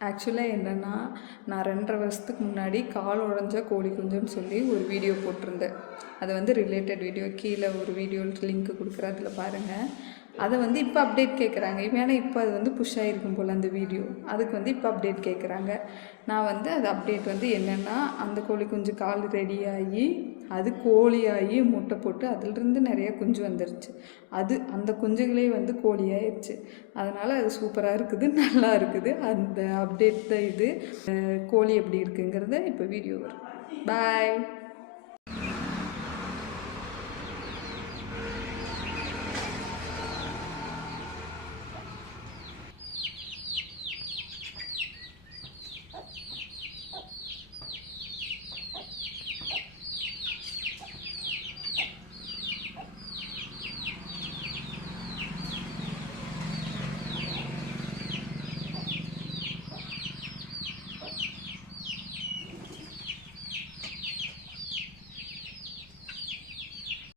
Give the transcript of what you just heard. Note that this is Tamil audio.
ஆக்சுவலாக என்னென்னா, நான் 2.5 வருஷத்துக்கு முன்னாடி கால் உடஞ்ச கோழி குஞ்சுன்னு சொல்லி ஒரு வீடியோ போட்டிருந்தேன். அது வந்து ரிலேட்டட் வீடியோ. கீழே ஒரு வீடியோ லிங்க் கொடுக்குறேன், அதில் பாருங்கள். அதை வந்து இப்போ அப்டேட் கேட்குறாங்க. ஏன்னா இப்போ அது வந்து புஷ் ஆகிருக்கும் போல் அந்த வீடியோ. அதுக்கு வந்து இப்போ அப்டேட் கேட்குறாங்க. நான் வந்து அது அப்டேட் வந்து என்னென்னா, அந்த கோழி குஞ்சு கால் ரெடியாகி அது கோழியாகி முட்டை போட்டு அதிலிருந்து நிறைய குஞ்சு வந்துருச்சு. அந்த குஞ்சுகளே வந்து கோழியாயிடுச்சு. அதனால் அது சூப்பராக இருக்குது, நல்லா இருக்குது. அந்த அப்டேட் தான் இது. கோழி எப்படி இருக்குங்கிறத இப்போ வீடியோ வரும். பாய்.